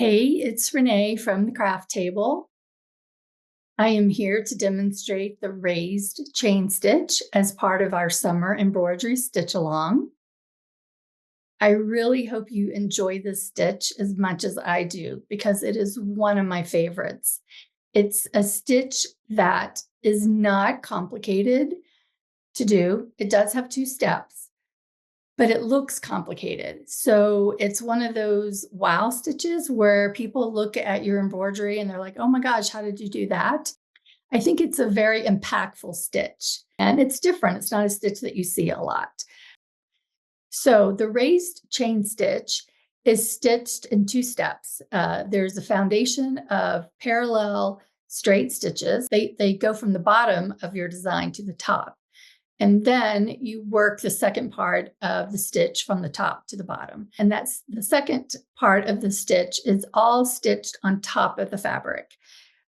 Hey, it's Renee from the Craft Table. I am here to demonstrate the raised chain stitch as part of our summer embroidery stitch along. I really hope you enjoy this stitch as much as I do because it is one of my favorites. It's a stitch that is not complicated to do. It does have 2 steps, but it looks complicated. So it's one of those wow stitches where people look at your embroidery and they're like, oh my gosh, how did you do that? I think it's a very impactful stitch and it's different. It's not a stitch that you see a lot. So the raised chain stitch is stitched in 2 steps. There's a foundation of parallel straight stitches. They go from the bottom of your design to the top. And then you work the second part of the stitch from the top to the bottom. And that's the second part of the stitch is all stitched on top of the fabric.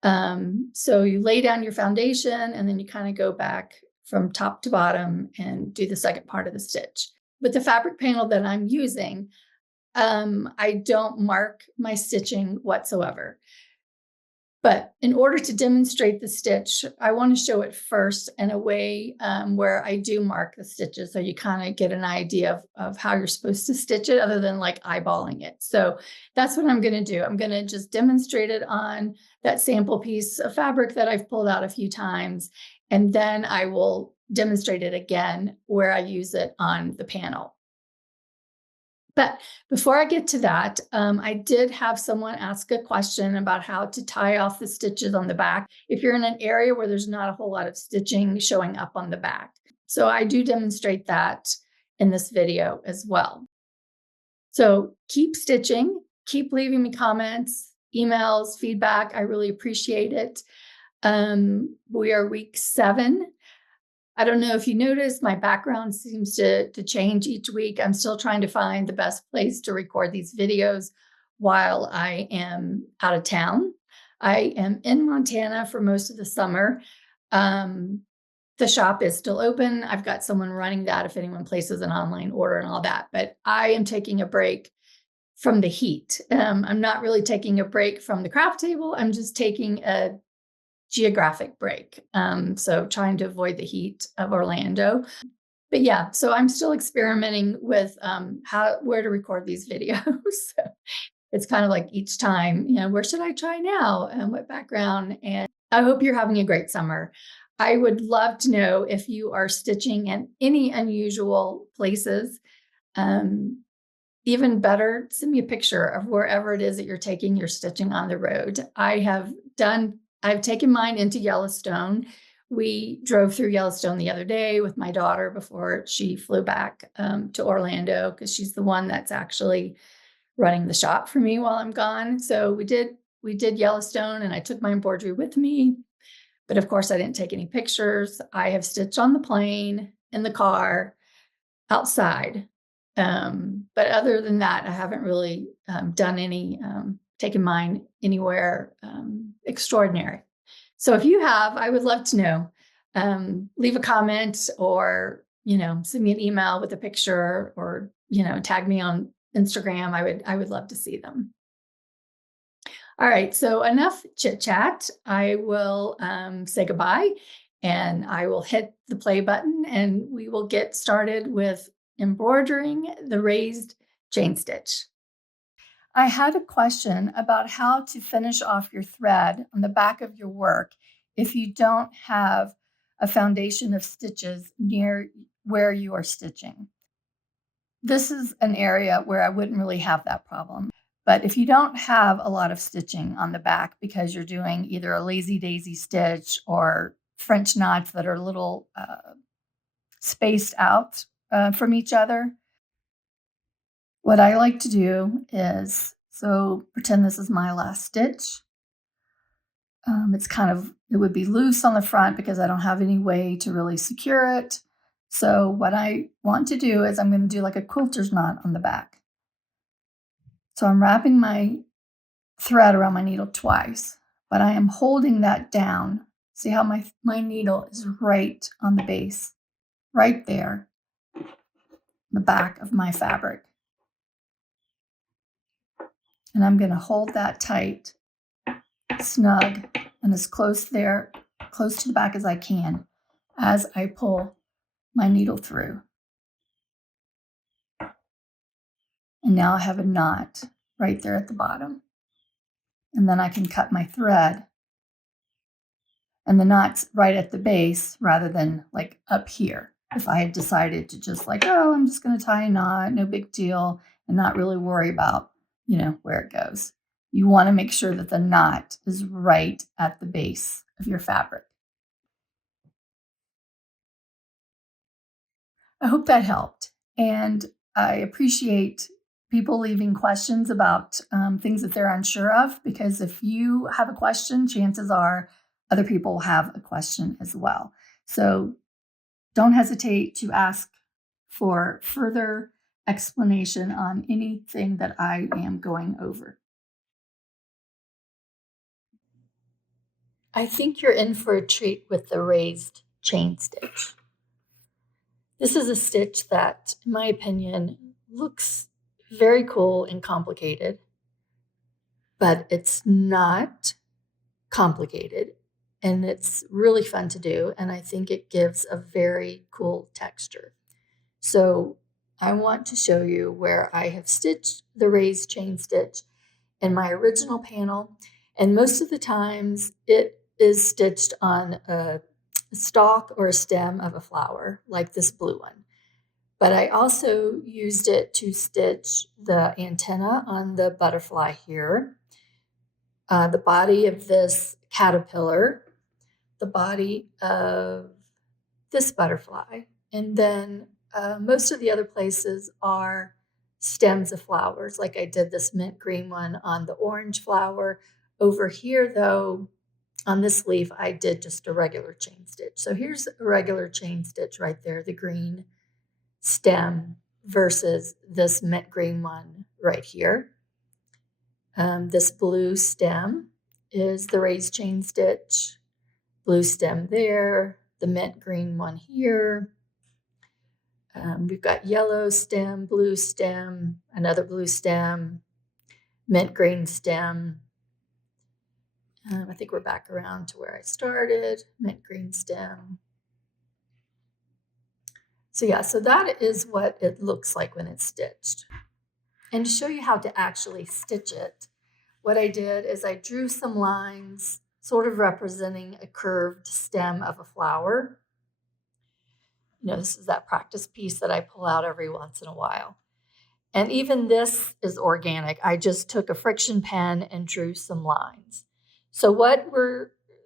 So you lay down your foundation and then you kind of go back from top to bottom and do the second part of the stitch. With the fabric panel that I'm using, I don't mark my stitching whatsoever. But in order to demonstrate the stitch, I want to show it first in a way where I do mark the stitches so you kind of get an idea of how you're supposed to stitch it other than like eyeballing it. So that's what I'm going to do. I'm going to just demonstrate it on that sample piece of fabric that I've pulled out a few times, and then I will demonstrate it again where I use it on the panel. But before I get to that, I did have someone ask a question about how to tie off the stitches on the back if you're in an area where there's not a whole lot of stitching showing up on the back. So I do demonstrate that in this video as well. So keep stitching, keep leaving me comments, emails, feedback. I really appreciate it. We are week 7. I don't know if you noticed, my background seems to change each week. I'm still trying to find the best place to record these videos while I am out of town. I am in Montana for most of the summer. The shop is still open. I've got someone running that if anyone places an online order and all that, but I am taking a break from the heat. I'm not really taking a break from the craft table. I'm just taking a geographic break. So trying to avoid the heat of Orlando. But yeah, so I'm still experimenting with where to record these videos. So it's kind of like each time, where should I try now and what background? And I hope you're having a great summer. I would love to know if you are stitching in any unusual places. Even better, send me a picture of wherever it is that you're taking your stitching on the road. I've taken mine into Yellowstone. We drove through Yellowstone the other day with my daughter before she flew back to Orlando because she's the one that's actually running the shop for me while I'm gone. So we did Yellowstone and I took my embroidery with me. But of course, I didn't take any pictures. I have stitched on the plane, in the car, outside. But other than that, I haven't really done any taken mine anywhere extraordinary. So if you have, I would love to know. Leave a comment or, send me an email with a picture or, tag me on Instagram. I would love to see them. All right. So enough chit chat. I will say goodbye and I will hit the play button and we will get started with embroidering the raised chain stitch. I had a question about how to finish off your thread on the back of your work if you don't have a foundation of stitches near where you are stitching. This is an area where I wouldn't really have that problem. But if you don't have a lot of stitching on the back because you're doing either a lazy daisy stitch or French knots that are a little spaced out from each other, what I like to do is, so pretend this is my last stitch. It would be loose on the front because I don't have any way to really secure it. So what I want to do is I'm going to do like a quilter's knot on the back. So I'm wrapping my thread around my needle twice, but I am holding that down. See how my needle is right on the base, right there, the back of my fabric. And I'm going to hold that tight, snug, and as close to the back as I can as I pull my needle through. And now I have a knot right there at the bottom. And then I can cut my thread. And the knot's right at the base rather than like up here. If I had decided to just like, oh, I'm just going to tie a knot, no big deal, and not really worry about, where it goes. You want to make sure that the knot is right at the base of your fabric. I hope that helped. And I appreciate people leaving questions about things that they're unsure of, because if you have a question, chances are other people have a question as well. So don't hesitate to ask for further explanation on anything that I am going over. I think you're in for a treat with the raised chain stitch. This is a stitch that, in my opinion, looks very cool and complicated, but it's not complicated, and it's really fun to do, and I think it gives a very cool texture. So I want to show you where I have stitched the raised chain stitch in my original panel, and most of the times it is stitched on a stalk or a stem of a flower, like this blue one. But I also used it to stitch the antenna on the butterfly here, the body of this caterpillar, the body of this butterfly, and then most of the other places are stems of flowers, like I did this mint green one on the orange flower. Over here, though, on this leaf, I did just a regular chain stitch. So here's a regular chain stitch right there, the green stem versus this mint green one right here. This blue stem is the raised chain stitch, blue stem there, the mint green one here. We've got yellow stem, blue stem, another blue stem, mint green stem. I think we're back around to where I started, mint green stem. So yeah, so that is what it looks like when it's stitched. And to show you how to actually stitch it, what I did is I drew some lines sort of representing a curved stem of a flower. This is that practice piece that I pull out every once in a while. And even this is organic. I just took a friction pen and drew some lines. So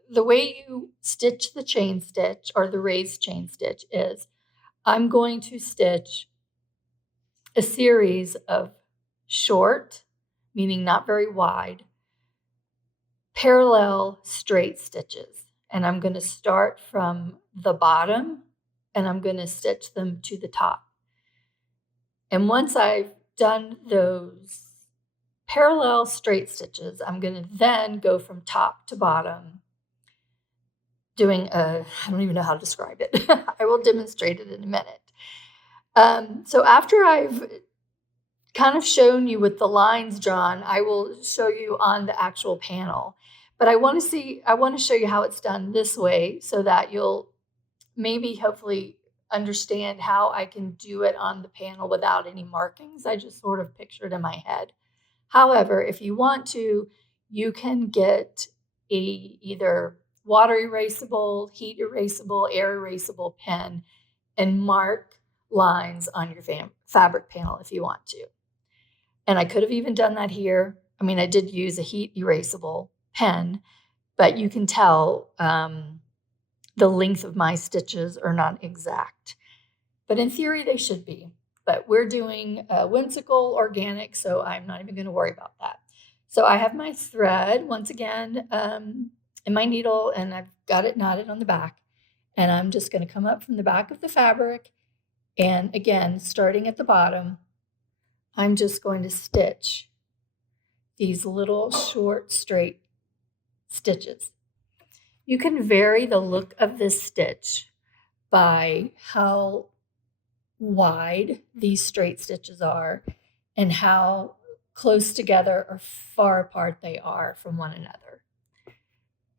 the way you stitch the chain stitch or the raised chain stitch is I'm going to stitch a series of short, meaning not very wide, parallel straight stitches. And I'm going to start from the bottom and I'm going to stitch them to the top. And once I've done those parallel straight stitches, I'm going to then go from top to bottom doing I don't even know how to describe it. I will demonstrate it in a minute. So after I've kind of shown you with the lines drawn, I will show you on the actual panel. But I want to show you how it's done this way so that you'll maybe hopefully understand how I can do it on the panel without any markings. I just sort of picture it in my head. However, if you want to, you can get either water erasable, heat erasable, air erasable pen and mark lines on your fabric panel if you want to. And I could have even done that here. I mean, I did use a heat erasable pen, but you can tell the length of my stitches are not exact. But in theory, they should be. But we're doing whimsical organic, so I'm not even going to worry about that. So I have my thread, once again, in my needle, and I've got it knotted on the back. And I'm just going to come up from the back of the fabric. And again, starting at the bottom, I'm just going to stitch these little short, straight stitches. You can vary the look of this stitch by how wide these straight stitches are and how close together or far apart they are from one another.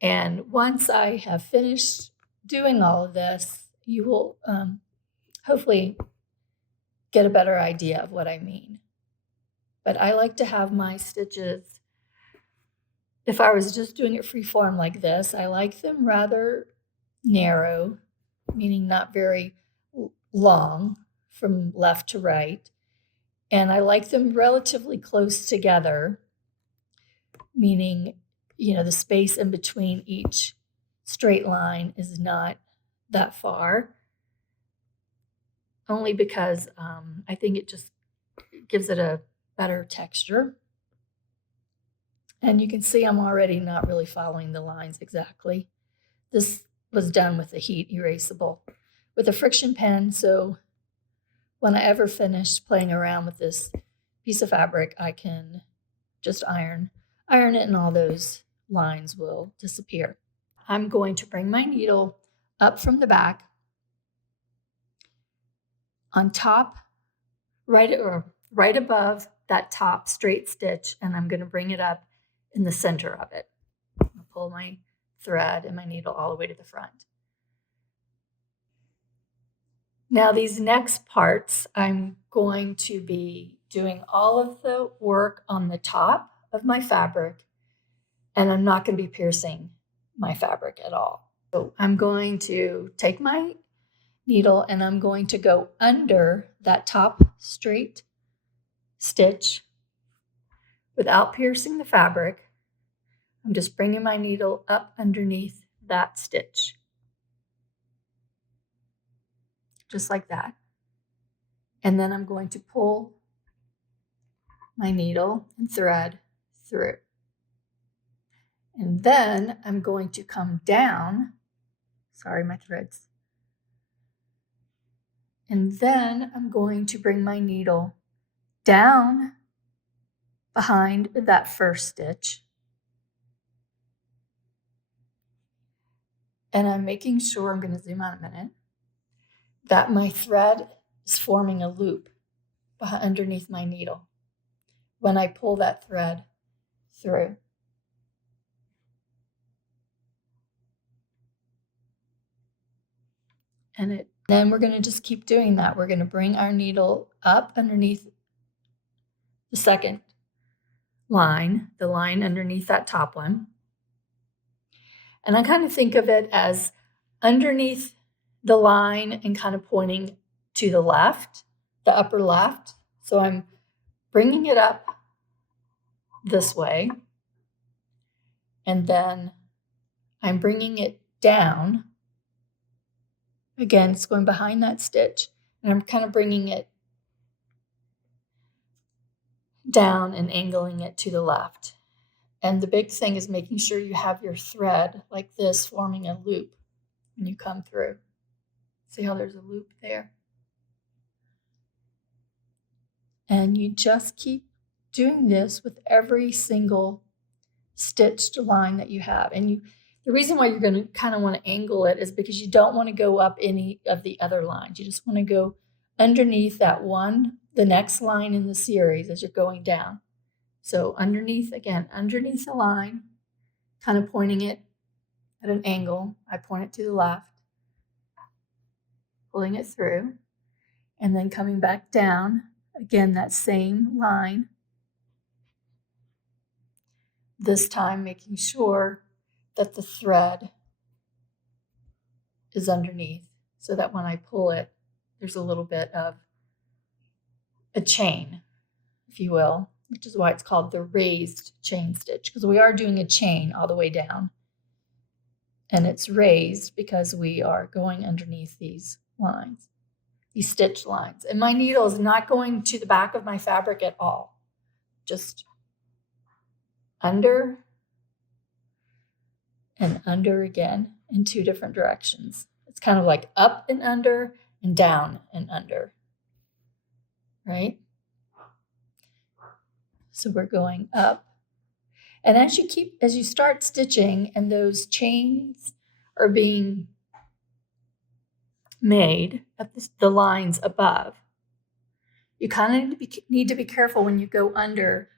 And once I have finished doing all of this, you will hopefully get a better idea of what I mean. But I like to have my stitches, if I was just doing it free form like this, I like them rather narrow, meaning not very long from left to right. And I like them relatively close together, meaning, the space in between each straight line is not that far, only because I think it just gives it a better texture. And you can see I'm already not really following the lines exactly. This was done with a heat erasable with a friction pen, so when I ever finish playing around with this piece of fabric, I can just iron it and all those lines will disappear. I'm going to bring my needle up from the back on top, right above that top straight stitch, and I'm going to bring it up in the center of it. I'll pull my thread and my needle all the way to the front. Now these next parts, I'm going to be doing all of the work on the top of my fabric, and I'm not going to be piercing my fabric at all. So I'm going to take my needle and I'm going to go under that top straight stitch without piercing the fabric. I'm just bringing my needle up underneath that stitch, just like that. And then I'm going to pull my needle and thread through. And then I'm going to come down, sorry, my threads. And then I'm going to bring my needle down behind that first stitch. And I'm making sure, I'm going to zoom out a minute, that my thread is forming a loop underneath my needle when I pull that thread through. And then we're going to just keep doing that. We're going to bring our needle up underneath the second line, the line underneath that top one. And I kind of think of it as underneath the line and kind of pointing to the left, the upper left. So I'm bringing it up this way, and then I'm bringing it down. Again, it's going behind that stitch, and I'm kind of bringing it down and angling it to the left. And the big thing is making sure you have your thread like this forming a loop when you come through. See how there's a loop there? And you just keep doing this with every single stitched line that you have. And the reason why you're going to kind of want to angle it is because you don't want to go up any of the other lines. You just want to go underneath that one, the next line in the series as you're going down. So underneath the line, kind of pointing it at an angle. I point it to the left, pulling it through, and then coming back down. Again, that same line. This time making sure that the thread is underneath so that when I pull it, there's a little bit of a chain, if you will, which is why it's called the raised chain stitch, because we are doing a chain all the way down. And it's raised because we are going underneath these lines, these stitch lines. And my needle is not going to the back of my fabric at all, just under and under again in two different directions. It's kind of like up and under and down and under, right? So we're going up. And as you start stitching and those chains are being made at the lines above, you kind of need to be careful when you go under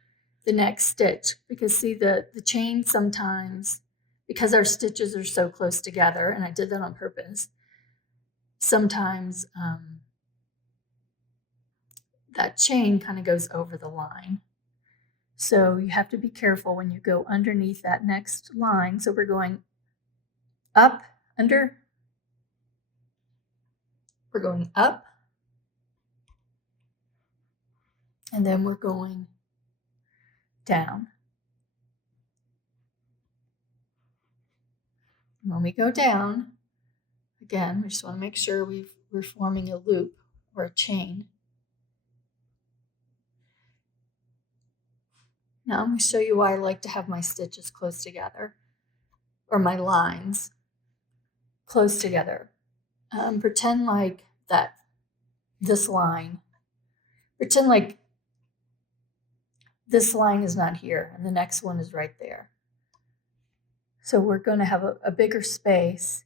the next stitch, because see the chain sometimes, because our stitches are so close together, and I did that on purpose, sometimes that chain kind of goes over the line. So you have to be careful when you go underneath that next line. So we're going up, under, we're going up, and then we're going down. When we go down, again, we just want to make sure we're forming a loop or a chain. Now I'm going to show you why I like to have my stitches close together, or my lines close together. Pretend like this line, pretend like this line is not here and the next one is right there. So we're going to have a bigger space.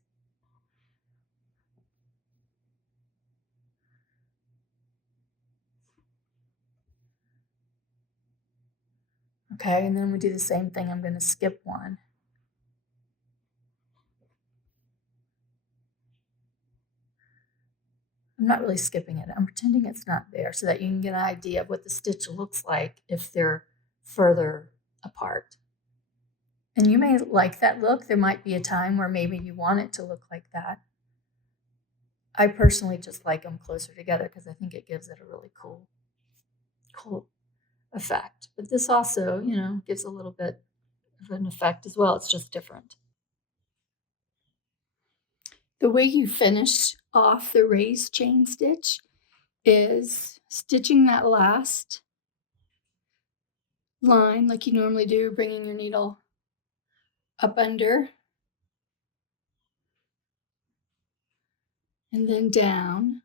Okay, and then we do the same thing. I'm going to skip one. I'm not really skipping it. I'm pretending it's not there so that you can get an idea of what the stitch looks like if they're further apart. And you may like that look. There might be a time where maybe you want it to look like that. I personally just like them closer together because I think it gives it a really cool effect. But this also, gives a little bit of an effect as well. It's just different. The way you finish off the raised chain stitch is stitching that last line like you normally do, bringing your needle up under and then down,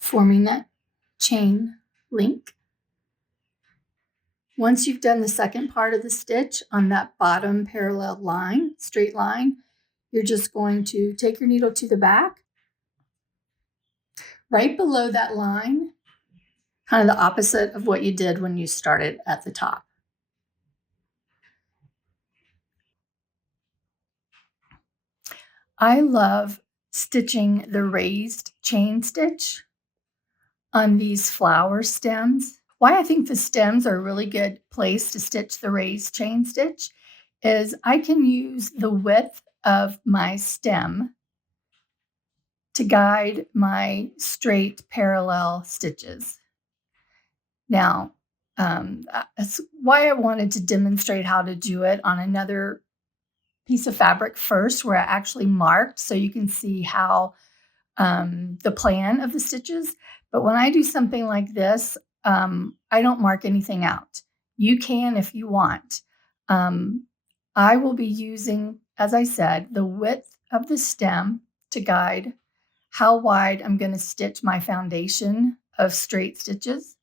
forming that chain link. Once you've done the second part of the stitch on that bottom parallel line, straight line, you're just going to take your needle to the back. Right below that line, kind of the opposite of what you did when you started at the top. I love stitching the raised chain stitch on these flower stems. Why I think the stems are a really good place to stitch the raised chain stitch is I can use the width of my stem to guide my straight parallel stitches. Now, that's why I wanted to demonstrate how to do it on another piece of fabric first, where I actually marked so you can see how the plan of the stitches. But when I do something like this, I don't mark anything out. You can if you want. I will be using, as I said, the width of the stem to guide how wide I'm going to stitch my foundation of straight stitches.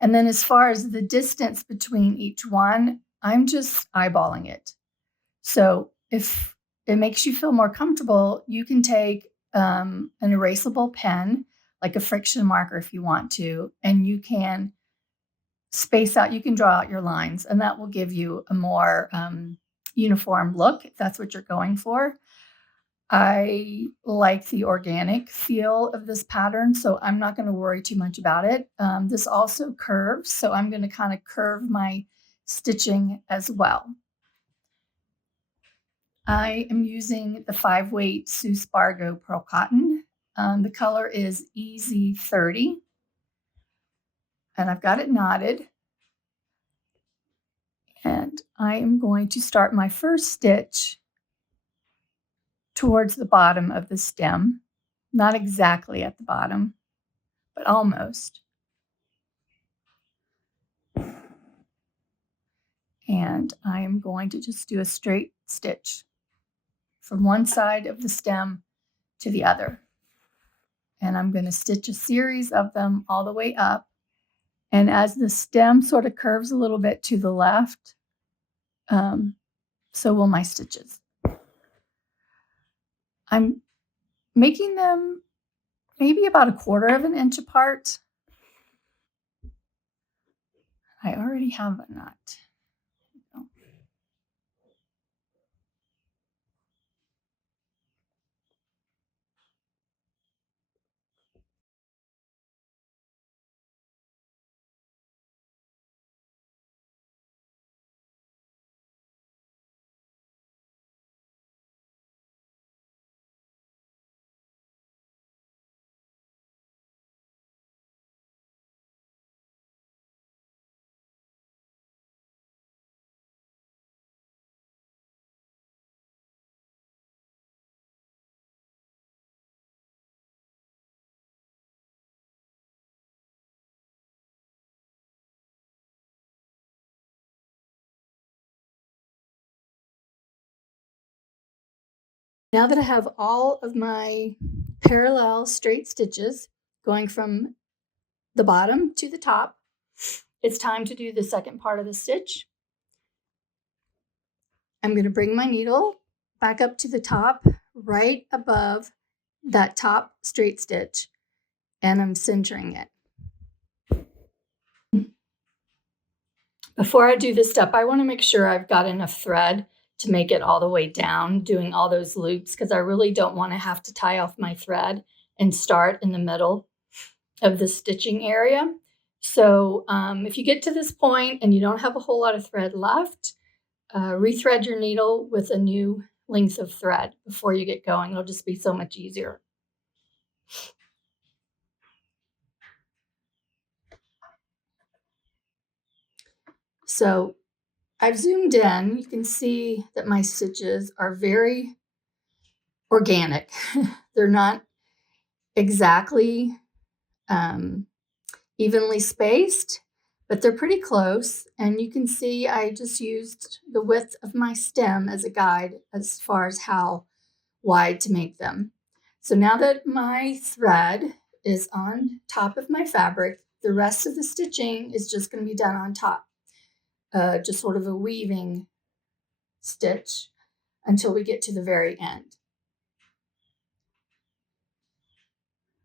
And then as far as the distance between each one, I'm just eyeballing it. So if it makes you feel more comfortable, you can take an erasable pen, like a friction marker if you want to, and you can space out, you can draw out your lines, and that will give you a more uniform look if that's what you're going for. I like the organic feel of this pattern, so I'm not going to worry too much about it. This also curves, so I'm going to kind of curve my stitching as well. I am using the 5-weight Sue Spargo Pearl Cotton. The color is Easy 30, and I've got it knotted. And I am going to start my first stitch towards the bottom of the stem, not exactly at the bottom, but almost. And I am going to just do a straight stitch from one side of the stem to the other. And I'm going to stitch a series of them all the way up. And as the stem sort of curves a little bit to the left, so will my stitches. I'm making them maybe about 1/4 of an inch apart. I already have a knot. Now that I have all of my parallel straight stitches going from the bottom to the top, it's time to do the second part of the stitch. I'm going to bring my needle back up to the top, right above that top straight stitch, and I'm centering it. Before I do this step, I want to make sure I've got enough thread to make it all the way down, doing all those loops, because I really don't want to have to tie off my thread and start in the middle of the stitching area. So if you get to this point and you don't have a whole lot of thread left, rethread your needle with a new length of thread before you get going. It'll just be so much easier. So I've zoomed in. You can see that my stitches are very organic. They're not exactly evenly spaced, but they're pretty close. And you can see I just used the width of my stem as a guide as far as how wide to make them. So now that my thread is on top of my fabric, the rest of the stitching is just going to be done on top. Just sort of a weaving stitch until we get to the very end.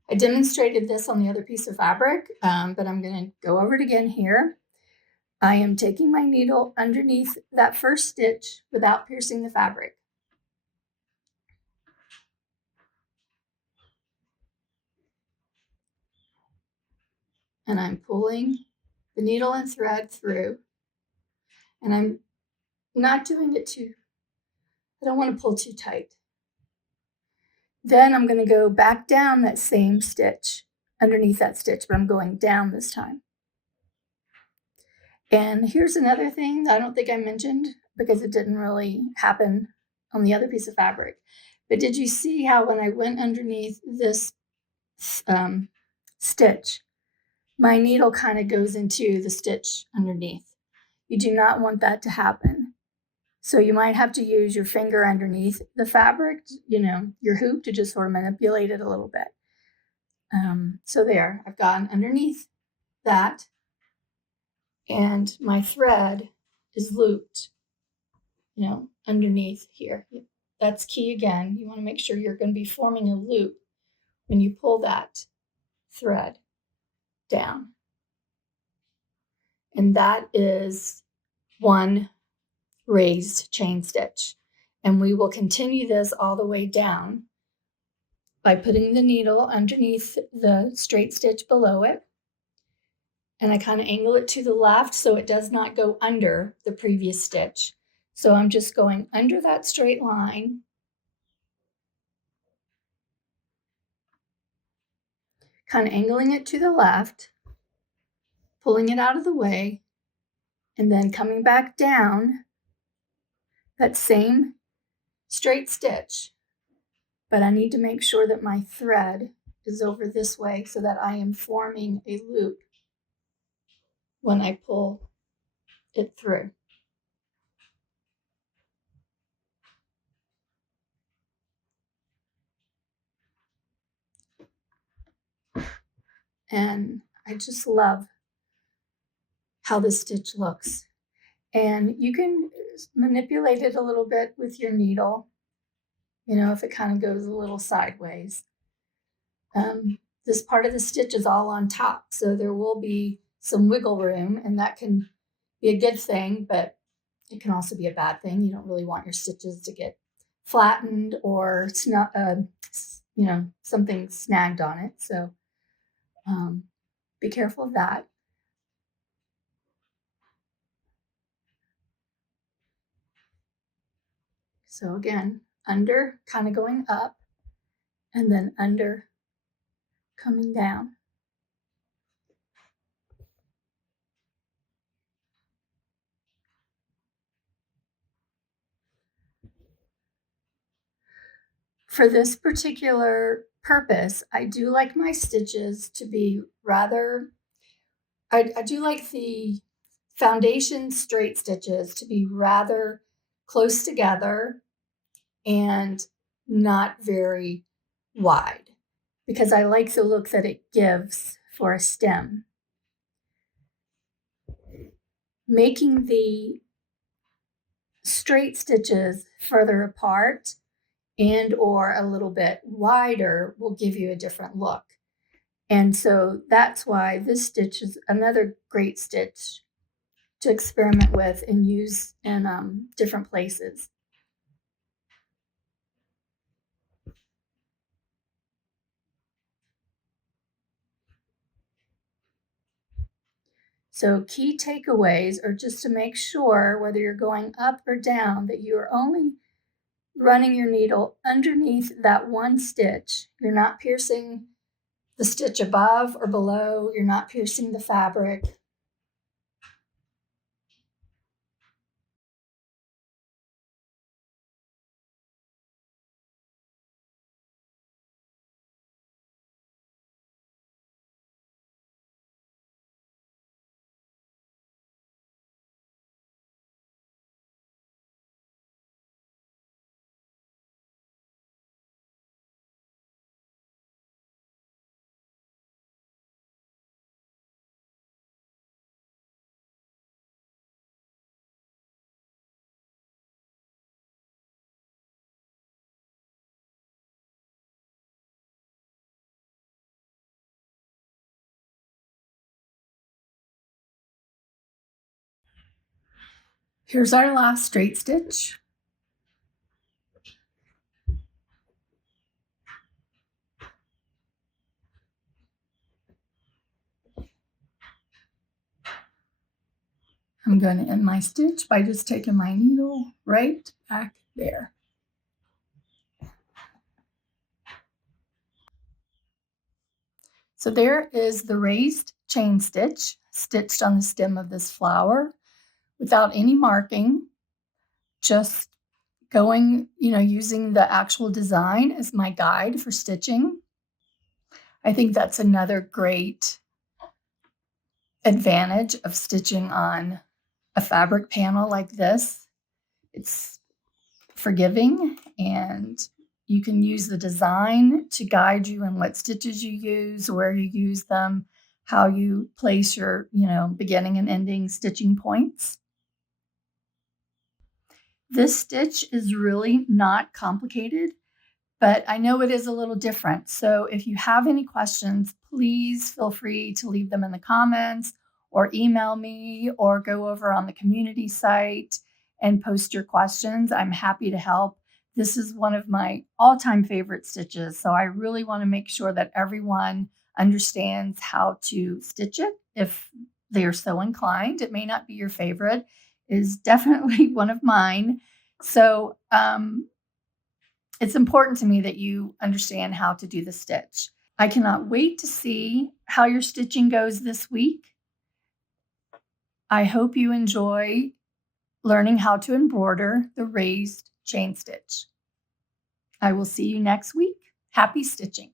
I demonstrated this on the other piece of fabric, but I'm going to go over it again here. I am taking my needle underneath that first stitch without piercing the fabric. And I'm pulling the needle and thread through. And I'm not doing it I don't want to pull too tight. Then I'm going to go back down that same stitch, underneath that stitch, but I'm going down this time. And here's another thing that I don't think I mentioned because it didn't really happen on the other piece of fabric. But did you see how when I went underneath this stitch, my needle kind of goes into the stitch underneath? You do not want that to happen. So you might have to use your finger underneath the fabric, your hoop, to just sort of manipulate it a little bit. So there, I've gotten underneath that, and my thread is looped, underneath here. That's key again. You want to make sure you're going to be forming a loop when you pull that thread down. And that is one raised chain stitch. And we will continue this all the way down by putting the needle underneath the straight stitch below it. And I kind of angle it to the left so it does not go under the previous stitch. So I'm just going under that straight line, kind of angling it to the left, pulling it out of the way, and then coming back down that same straight stitch. But I need to make sure that my thread is over this way so that I am forming a loop when I pull it through. And I just love how this stitch looks. And you can manipulate it a little bit with your needle, if it kind of goes a little sideways. This part of the stitch is all on top, so there will be some wiggle room, and that can be a good thing, but it can also be a bad thing. You don't really want your stitches to get flattened or something snagged on it. So be careful of that. So again, under kind of going up, and then under coming down. For this particular purpose, I do like my stitches to be rather, I do like the foundation straight stitches to be rather close together and not very wide, because I like the look that it gives for a stem. Making the straight stitches further apart and or a little bit wider will give you a different look. And so that's why this stitch is another great stitch to experiment with and use in different places. So key takeaways are just to make sure, whether you're going up or down, that you are only running your needle underneath that one stitch. You're not piercing the stitch above or below. You're not piercing the fabric. Here's our last straight stitch. I'm going to end my stitch by just taking my needle right back there. So there is the raised chain stitch stitched on the stem of this flower without any marking, just going, using the actual design as my guide for stitching. I think that's another great advantage of stitching on a fabric panel like this. It's forgiving, and you can use the design to guide you in what stitches you use, where you use them, how you place your, beginning and ending stitching points. This stitch is really not complicated, but I know it is a little different. So if you have any questions, please feel free to leave them in the comments or email me or go over on the community site and post your questions. I'm happy to help. This is one of my all-time favorite stitches, so I really want to make sure that everyone understands how to stitch it if they are so inclined. It may not be your favorite, it is definitely one of mine. So it's important to me that you understand how to do the stitch. I cannot wait to see how your stitching goes this week. I hope you enjoy learning how to embroider the raised chain stitch. I will see you next week. Happy stitching.